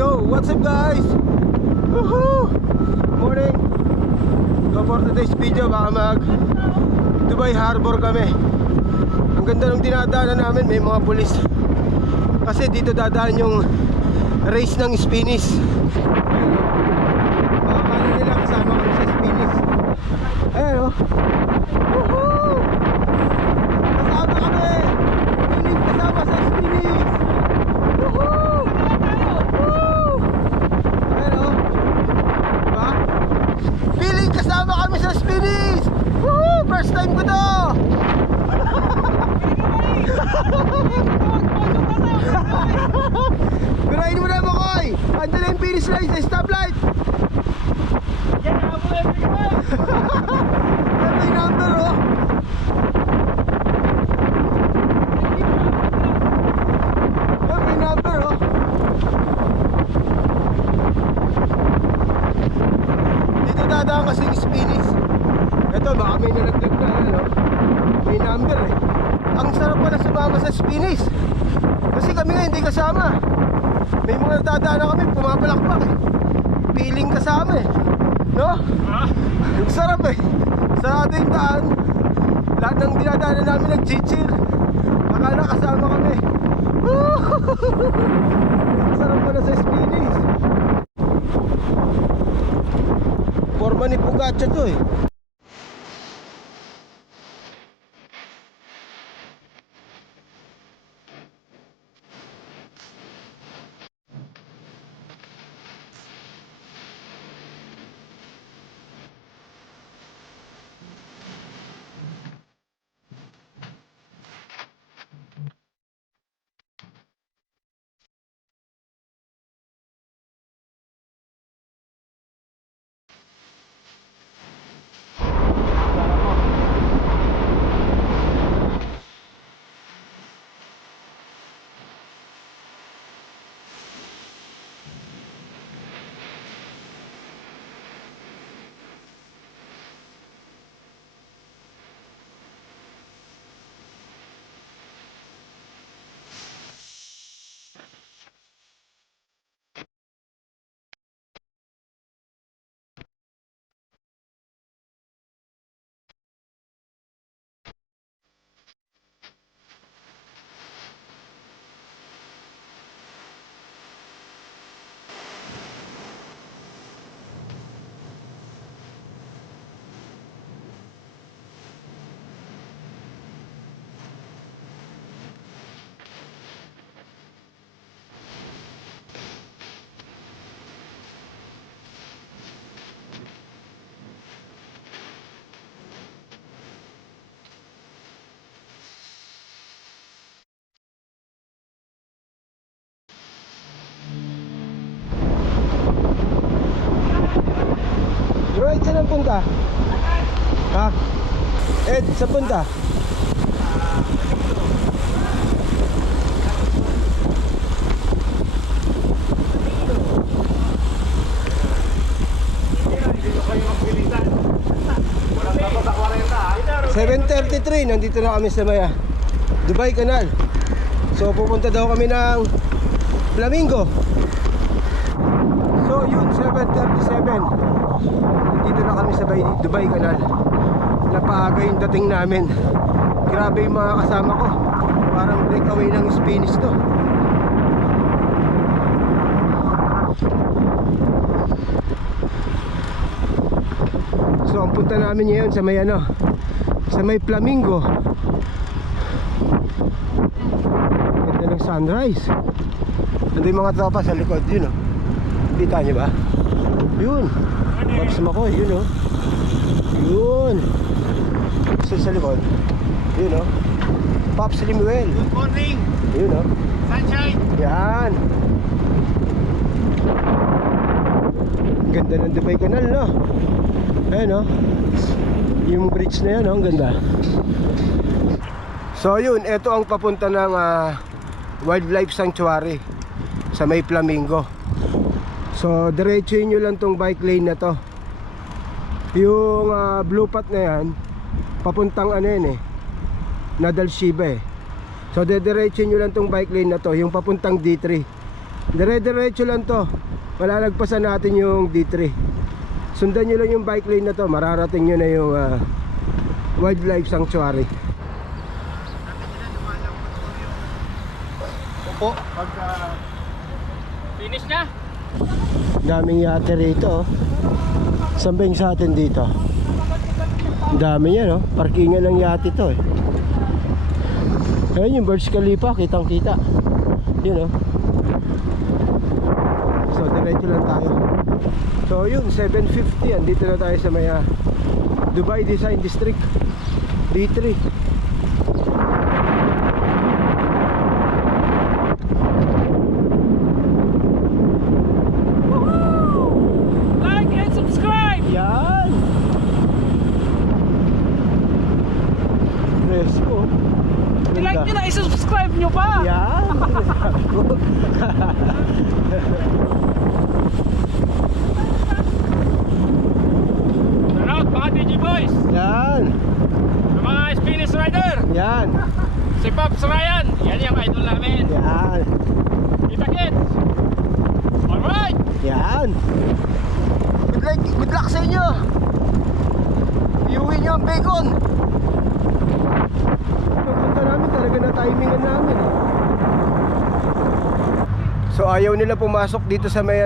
Yo, what's up guys? Woohoo! Morning. So for today's video, baka mag Dubai Harbor kami. Ang ganda ng dinadaanan namin, may mga pulis. Kasi dito dadaan yung race ng Spinnies. Baka paano nila kasama kami sa Spinnies. Ayan o. Woohoo! Kasama kami! Piling kasama sa Spinnies! Woohoo! Woo! Ayan o. Diba? Piling kasama kami sa Spinnies! Woohoo! First time ko to! Birahin mo na mo, Koy! Andun na yung finish line sa stoplight! Yan na mo everyone! Yan may number, oh! Yan may number, oh! Dito dadaan kasi yung Spinnies. Ito, baka may nalagdag na, ano? May number, eh. Ang sarap pala sumama sa Spinnies. Kasi kami nga hindi kasama. May mga dadaan na kami, pumapalakpak, eh. Piling kasama, eh. No? Ang sarap, eh. Sarado yung daan. Lahat ng dinadaanan namin nag-cheer. Akala kasama kami. Sarap pala sa Spinnies. Forma ni Pugacha to, eh. Bro, Ed, saan ang punta? Ha? Ed, saan punta? Dito kayo magbilisan. Walang tapos sa 40 ha? 7:33, nandito na kami sa Maya Dubai Canal. So pupunta daw kami ng Flamingo. So yun, 7:37. Nandito na kami sa Dubai Canal. Napaaga yung dating namin. Grabe yung mga kasama ko. Parang breakaway ng Spinnies to. So ang punta namin ngayon sa may ano, sa may Flamingo. Ganda ng sunrise. Nandun yung mga tropa sa likod, yun oh. Kita nyo ba? Yun. Pops Makoy, yun oh. Yun. Sa likod. Yun oh. Pops Limuel. Good morning! Yun oh. Sunshine! Yan. Ganda ng Dubai Canal, no? Ayan oh. Yung bridge na yan oh, ang ganda. So yun, ito ang papunta ng Wildlife Sanctuary sa may Flamingo. So diretsuhin nyo lang tong bike lane na to. Yung blue path na yan papuntang ano yan eh, Nadal Shiba eh. So diretsuhin nyo lang tong bike lane na to, yung papuntang D3. Dire-diretso lang to. Malalagpasan natin yung D3. Sundan nyo lang yung bike lane na to. Mararating nyo na yung wildlife sanctuary. Opo, pagka... Finish na? Daming yate rito. Saan ba yung sa atin dito? Ang dami yan, no? Parkingan ng yate to, eh. Ayun yung Burj Khalifa, kitang kita. Yun, no? So diretso lang tayo. So yun, 7:50. Andito na tayo sa may Dubai Design District D3. Like and subscribe! Yan! Presko. I-like nyo na, i-subscribe nyo pa! Yan! Sabi ko. Shoutout mga DJ Boys! Yan! Sa mga Spanish Rider! Yan! Si Pops Ryan! Yan yung idol namin! Yan! Kita kids! Alright! Yan! Good luck sa inyo! Iuwi nyo ang bacon! Pagpunta namin talaga na timingan namin, eh. So ayaw nila pumasok dito sa may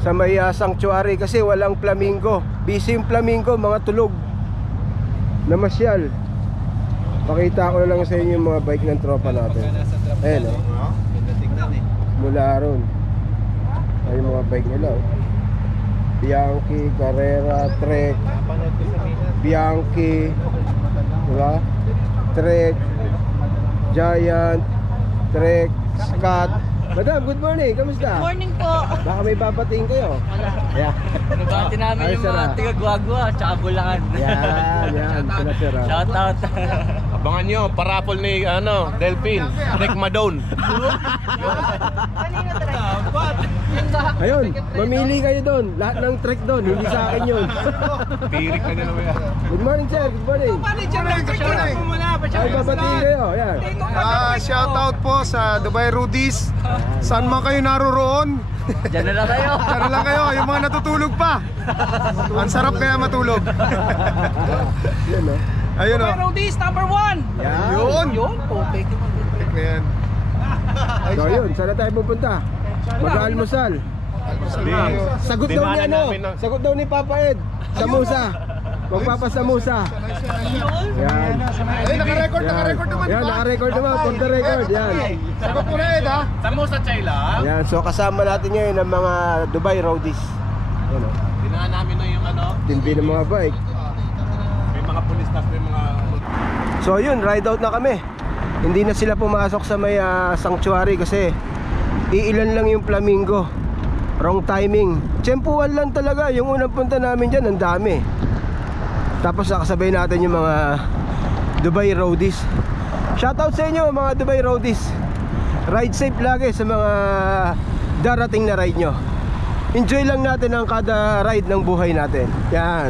sa may sanctuary kasi walang flamingo. Busy yung flamingo, mga tulog. Namasyal. Pakita ko na lang sa inyo yung mga bike ng tropa natin. Ayan, oh. Mula ron. Ay yung mga bike nila, oh. Bianchi, Carrera, Trek, Bianchi, diba? Trek, Giant, Trek, Scott. Madam, good morning. Kamusta? Good morning po. Baka may babatiin kayo. Wala. Yeah. Nabati namin Ay, yung mga sarap. tiga-guagua tsaka Bulacan. Yan. Sila sira. Shout out. Abangan nyo, parapol ni Delphine, Rick Madone. Kanina talaga. Ayun, mamili kayo doon. Lahat ng trek doon, hindi sa akin yun. Tirik ka nila ba? Good morning, sir. Good morning. Ay, babatiin kayo. Yan. Shoutout po sa Dubai Rudies. Saan man kayo naroroon, Diyan na lang kayo. tara lang kayo, yung mga natutulog pa. Ang sarap kaya matulog. Yan, no? Ayun o. Roadies number 1! Yan. Yun. Yun po. Thank you. Tik na yan. So, yun. Saan na tayo pupunta? Mag-almusal. Sagot daw ni Sagot daw ni Papa Ed. Samusa. Magpapasamusa. Yan. Ay, naka-record naman. Yan, naka-record naman. For the record. Yan. Sagot mo na Ed ha. Samosa Chayla! Yan. So, kasama natin ngayon ang mga Dubai Roadies. Yan, o. Dinaan namin na yung Tindi ng mga bike. may mga police staff, may mga... So yun, ride out na kami. Hindi na sila pumasok sa may sanctuary kasi iilan lang yung flamingo. Wrong timing. Tsempuan lang talaga. Yung unang punta namin dyan, ang dami. Tapos nakasabay natin yung mga Dubai Roadies. Shoutout sa inyo mga Dubai Roadies. Ride safe lagi sa mga darating na ride nyo. Enjoy lang natin ang kada ride ng buhay natin. Yan.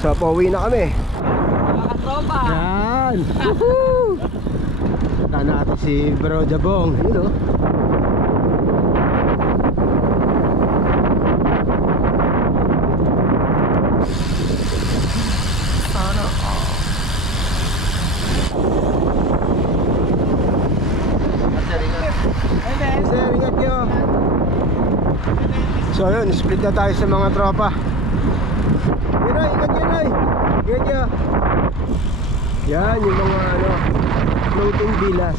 So pauwi na kami. Mga tropa. Yan. Woohoo! Punta natin si Bro Jabong. Yun, oh. Sir, ingat nyo. So yun, split na tayo sa mga tropa. Yun, ingat nyo, Nay. Ingat nyo. Yan, yung mga floating villas.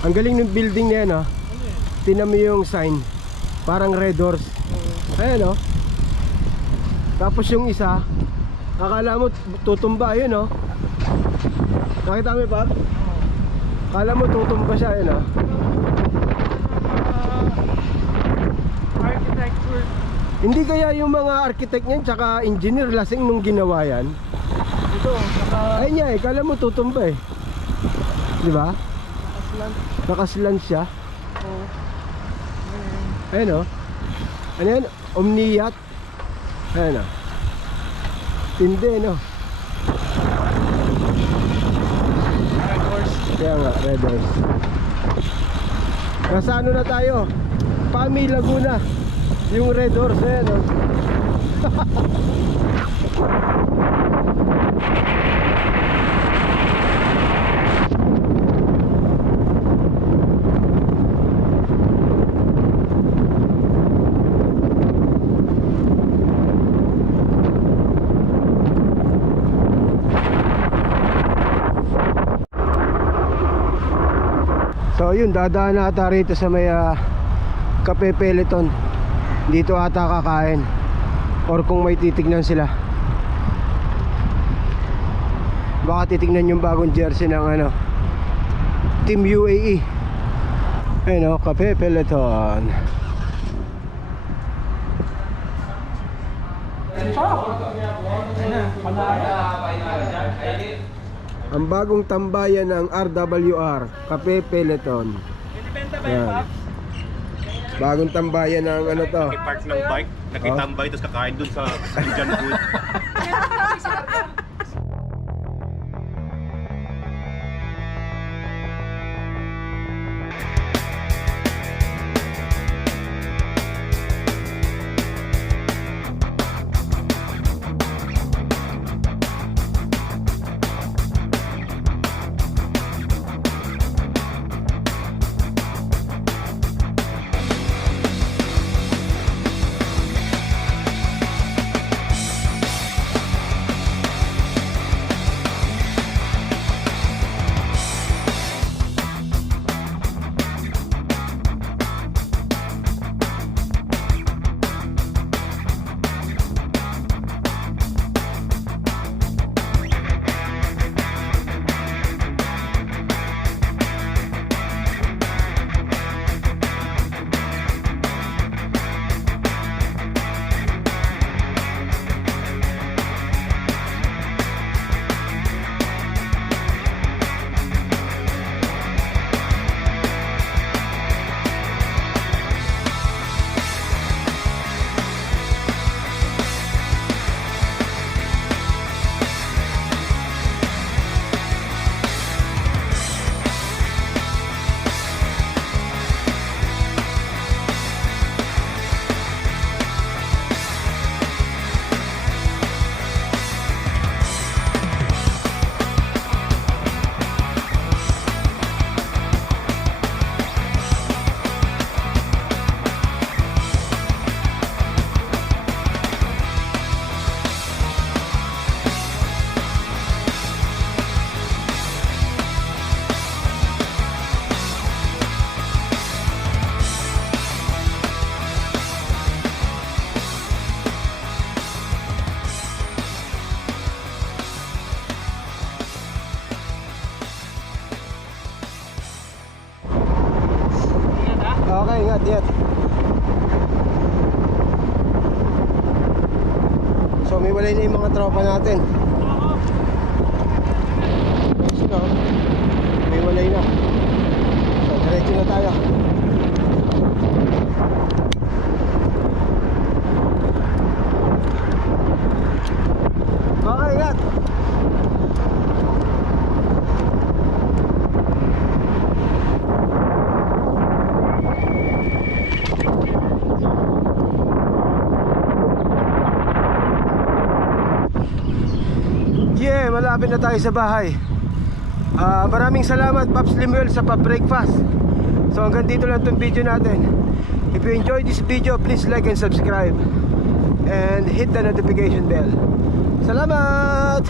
Ang galing ng building na yan, oh. Tinan mo yung sign. Parang Red Doors. Ayan, oh. Tapos yung isa, akala mo tutumba, yun, oh. Nakita mo, Pap? Akala mo tutumba siya, yun, oh. Architecture. Hindi kaya yung mga architect niyan tsaka engineer lasing nung ginawa yan? Ito, Ayun niya, kala mo tutumba, eh. Di ba? Nakaslant siya. Ayun, oh. Ano yan? Omniyat. Ayun, oh. Tindi, no? Kaya nga, Red Horse. Nasa ano na tayo? Pami, Laguna. Yung Red Horse na yan, oh. So yun, dadaan na ata rito sa may Cafe Peloton. Dito ata kakain, or kung may titignan sila, baka titignan yung bagong jersey ng ano, Team UAE. Ayun o, Cafe Peloton. Ang bagong tambayan ng RWR, Cafe Peloton. Yan. Bagong tambayan ng ano to. Park ng bike, nakitambay, tapos kakain dun sa Indian food. Okay, ingat. So may walay na yung mga tropa natin. So, may walay na. So diretso na tayo. Okay, ingat. Yeah, malapit na tayo sa bahay. Maraming salamat Pops Limuel sa pa-breakfast. So hanggang dito lang itong video natin. If you enjoyed this video, please like and subscribe and hit the notification bell. Salamat!